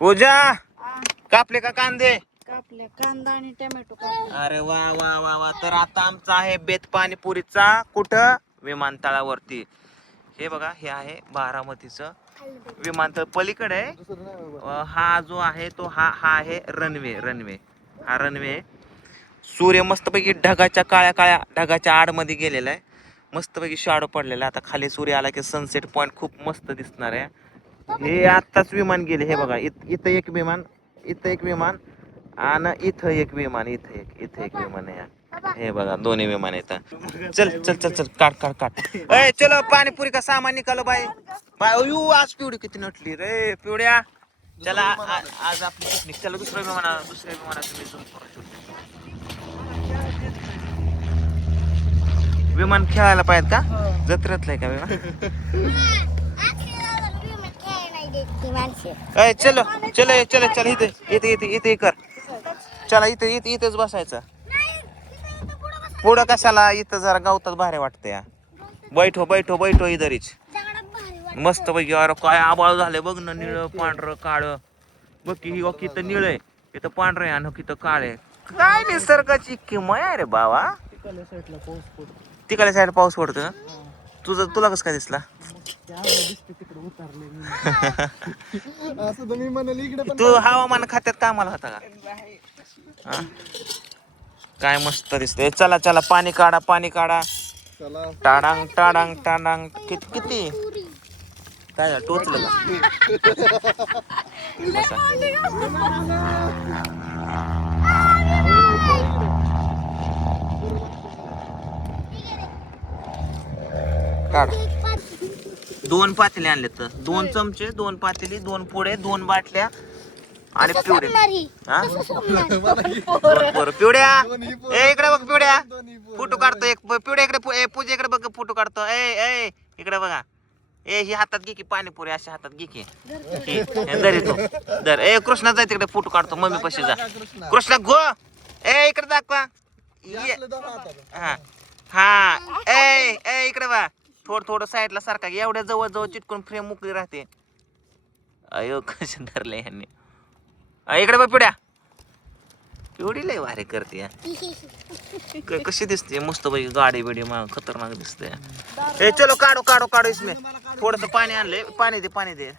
पूजा कापले का कांदे? कापले कांदा आणि टोमॅटो कापले. अरे वा वा वा वा. तर आता आमचा आहे बेत पाणीपुरीचा कुठं विमानतळावरती. हे बघा हे आहे बारामतीचं विमानतळ पलीकडे आहे. हा जो आहे तो हा आहे रनवे हा रनवे. सूर्य मस्तपैकी ढगाच्या काळ्या ढगाच्या आडमध्ये गेलेला आहे. मस्तपैकी शॅडो पडलेला आहे. आता खाली सूर्य आला की सनसेट पॉइंट खूप मस्त दिसणार आहे. हे आत्ताच विमान गेले. हे बघा इथं एक विमान, इथं एक विमान आणि इथं एक विमान, इथं एक विमान आहे. हे बघा दोन्ही विमान येतात. चल चल चल चल काट. ए चलो पाणीपुरी का सामान निकालो बाय बाय. यू आज पिवडी किती नटली रे पिवड्या. चला आज आपली पिकनिक. चला दुसऱ्या विमानात विमान खेळायला पाहिजे का? जत्रेतलंय का विमान? चलो चलो चलो चल इथे कर. चला इथेच बसायचं. पुढं कशाला? इथं जरा गावतात भारी वाटतं या. बैठो इधरीच मस्त पैकी. अरे काय आबाळ झाले बघ ना. निळं पांढरं काळ बघ की. ही इथं निळ आहे, इथं पांढरं आहे आणि इथं काळ आहे. काय निसर्गाची किमया आहे रे बाबा. तिकडल्या साईड पाऊस पडतो. तुला कसं काय दिसला? तू हवामान खात्यात कामाला होता का? काय मस्त दिसतंय. चला चला पाणी काढा. टाडांग किती काय झालं? टोचलं काढ. 2 पातेले आणले तर 2 चमचे, 2 पातेली, 2 पुढे, 2 बाटल्या आणि पिवडे. पिवड्या ए इकडे बघ. पिवड्या फोटो काढतो एक. पिवड्या इकडे पूजा इकडे बघ फोटो काढतो. ए इकडे बघा. ही हातात घे की पाणीपुरी. अशा हातात घे की. दर तो दर. कृष्णा जाय तिकडे फोटो काढतो. मम्मी पशी जा. कृष्णा गो. इकडे दाखवा. हा इकडे बा. थोडं साईडला सारखा. एवढ्या जवळ चिटकून फ्रेम मोकळी राहते. अयो कसे धरले ह्यांनी. इकडे बघ पिवड्या. पिवडी लय भारी करते. कशी दिसते मस्त पैकी. गाडी बिडी मग खतरनाक दिसते. चलो काढो इसमें. थोडस पाणी आणले. पाणी दे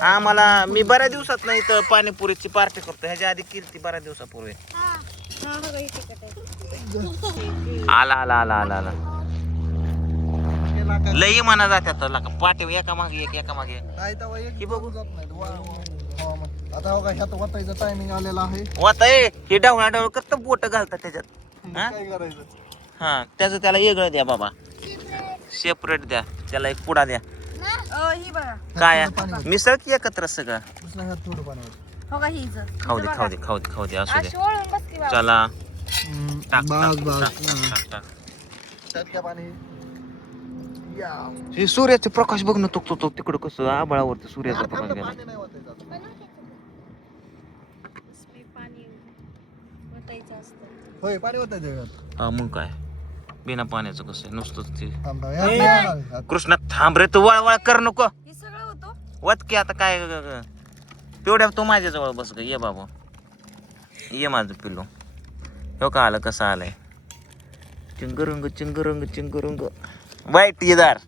आम्हाला. मी बऱ्याच दिवसात नाही तर पाणीपुरीची पार्टी करतो. ह्याच्या आधी केली बऱ्याच दिवसापूर्वी. आला लई म्हणा जात्यात पाठी एका मागे एक बघू. आता बघा ह्यात वाटायचं टायमिंग आलेला आहे. वाताय हे डावळा करत बोट घालतात त्याच्यात. काय करायचं? हा त्याचं त्याला वेगळं द्या बाबा. सेपरेट द्या त्याला. एक पुडा द्या. काय मिसळ की एकत्र सगळं? थोडं पाणी खाऊ दे असू दे. चला हे सूर्याचे प्रकाश बघ ना. तो तिकडं कसं आबाळावरती सूर्याचा प्रकाश गेला. होय पाणी होतं. हा मग काय बिना पाण्याचं कसं नुसतंच ते. कृष्णा थांब रे. तू वळवळ कर नको. वत की आता काय तेवढ्या. तो माझ्या जवळ बस ग. ये बाबा ये माझं पिल्लू. हो का आलं कसं आलंय. चिंगरंग वाईट येदार.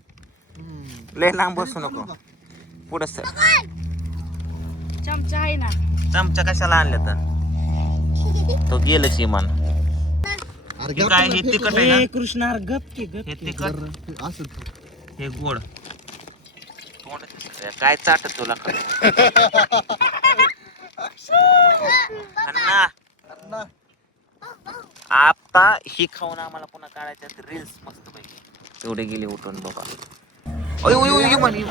लय लांब बसू नको. पुढं सर. चमचा आहे ना. चमचा कशाला आणले तर तो गेलच इमान. काय हे तिखट आहे ना? कृष्णा गप की हे तिखट हे गोड. काय चाटत तुला आता ही खाऊन आम्हाला पुन्हा काढायच्यात रील्स मस्त पैकी. एवढे गेले उठून बघा.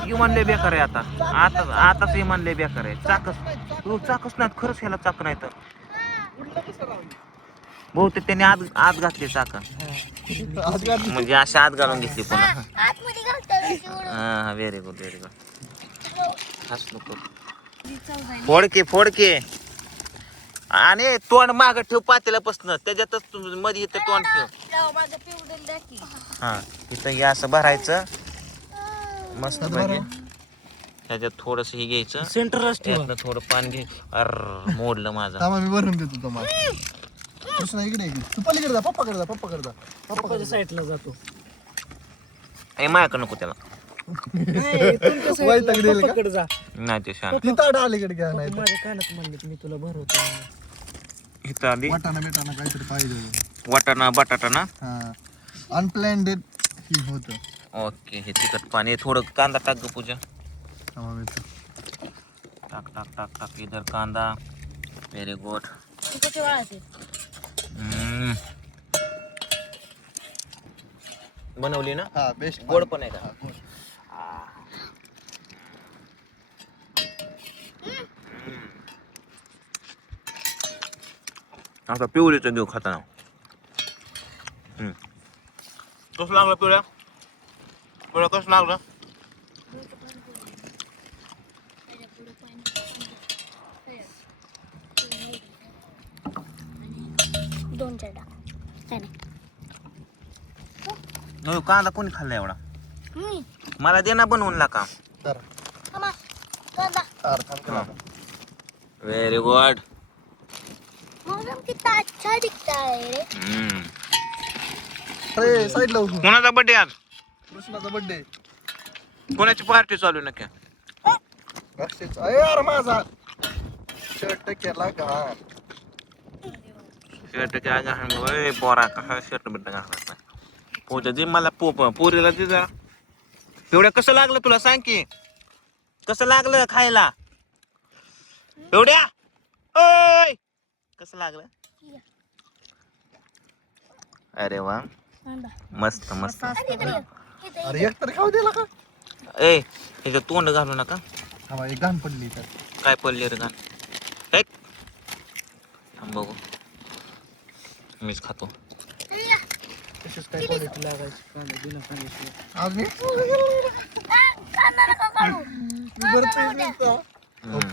युमान लय बेकार आहे. आताच युमान लय बेकार आहे. चाकच नाही खरंच. ह्याला चाक नाही तर बहुतेक त्याने आत घातली चाक. म्हणजे अशी आत घालून घेतली पुन्हा. हा व्हेरी गुड. फोडके आणि तोंड माग ठेव पातेल्यापासून. त्याच्यातच मध्ये इथं तोंड ठेव. हा इथं असं भरायचं मस्त. ह्याच्यात थोडस हे घ्यायचं, सेंटर यातनं थोडं पाणी घे. अर मोडलं माझं. थांबा मी भरून देतो तुम्हाला. कृष्णा इकडे ये. तू पलीकडे जा, पप्पाकडे जा, पप्पाकडे जा. पप्पाच्या साईडला जातो. ए मायाकडे नको त्याला. नाही, तुमच्या side ला वैताग देईल का? पप्पाकडे जा. नाही ते शान. तिथं आड अलीकडे घ्या, नाही पप्पा माझ्या कानात म्हणले मी तुला भरवतो. इथं आधी वाटाणा बिटाणा काहीतरी पाहिजे. वाटाणा बटाटा ना. हा अनप्लॅन्ड ही होतं. ओके, हे तिखट पाणी. थोडं कांदा टाक ग पूजा. थांबा मी टाक टाक टाक टाक इधर कांदा. Very good. बनवली ना. हा बेस्ट गोड पण आहे का. आता पिवळीचं देऊ खाताना. कसं लागलं पिवळ्या. पिवळ्या कसं लागलं. दोन चढा नाही कांदा कोणी खाल्ला एवढा. मला दे ना बनवून का. Very good. मौसम कितना अच्छा दिखता है. अरे साईडला उठून. कोणाचा बर्थडे आज. कृष्णाचा बर्थडे. कोणाची पार्टी चालू आहे नक्की. अरे यार माझा शर्ट केला घाण. शर्ट काय घाल पोरा कसा शर्ट बिर्ट घालत. पूजा दे मला पोरीला दे जरा. एवढ्या कसं लागलं तुला सांग की. कसं लागलं खायला. एवढ्या ओय कसं लागलं. अरे वा मस्त मस्त. अरे एक तरी खाऊ दिला का. ए ह्याचं तोंड घालू नका. थांबा एक घाण पडली तर. काय पडले रे घाण. ऐक थांब बघू. मीच खातो. तशीच काय क्वालिटी लागायची कांदा बिना पाण्याशिवाय. आज मी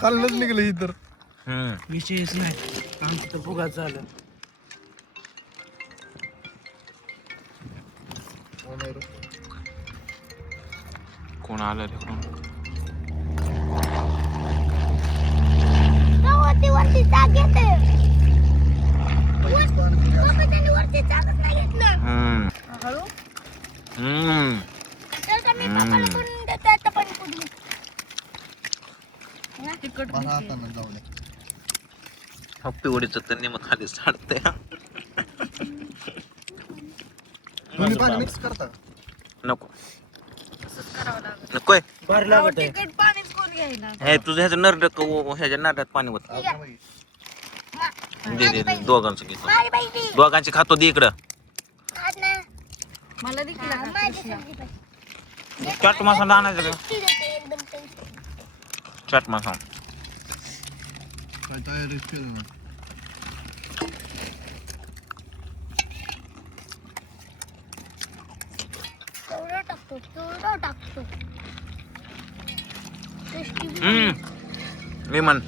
खाल्लंच निघलं ही तर. विषयच नाही. आमचं तर फुगाच झालं. कोण आलं रे कोण. वरती चाक घेते. वरती चाकच नाही घेतलं. हळू तर मी पप्पाला करून देतो आता पण कुठली. तिखट मला आता ना जाऊ दे. पिवडीचं तर नेमक खाली साडते. दोन्ही पाणी मिक्स करता. नको नकोय. बार लागत आहे. तिखट पाणीच कोण घ्यायला. हे तुझं ह्याचं नरड ह्याच्या नरड्यात पाणी होत. आता बाई. दे दे दे दोघांचं घेतो. माझी बाई ती दोघांची खातो दे इकडं. खात नाही. मला देखील माझी सब्जी बाई. चाट मसाला आणायचा का. ती देते एकदम टेस्ट. चाट मसाला. काय तयारी केलं ना. तेवढं टाकतो. टेस्टी. विमान.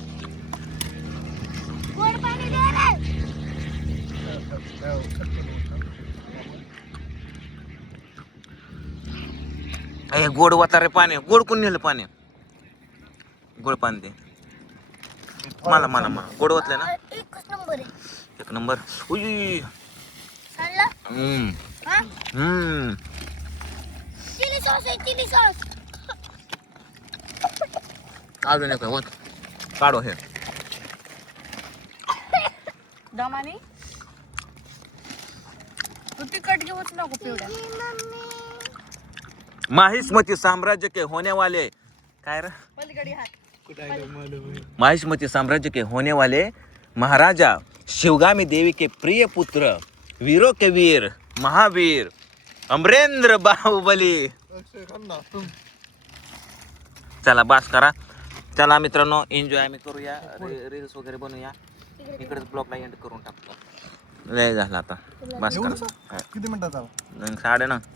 गोड पाणी दे रे. हे गोड वातारे पाणी. गोड कोण नेलं पाणी. गोड पाणी दे मला मला मला. गोड वाटलं ना. एकच नंबर आहे. एक नंबर. उई चालला. हा चिली सॉस आहे. Chilli sauce. अजून एक होत. काढो हे. दमानी तू तिखट घेऊच नको पिवड्या. माहिष्मती साम्राज्य के होने वाले काय रे. पलीकडे हात. माहिष्मती साम्राज्य के होने वाले महाराजा शिवगामी देवी के प्रिय पुत्र वीरों के वीर महावीर अमरेंद्र बाहुबली. चला बास करा. चला मित्रांनो एन्जॉय आम्ही करूया. रील्स वगैरे बनवूया. इकडेच ब्लॉगला एंड करून टाकतो. लय झाला आता बास करा. किती मिनिटात आला. 9:30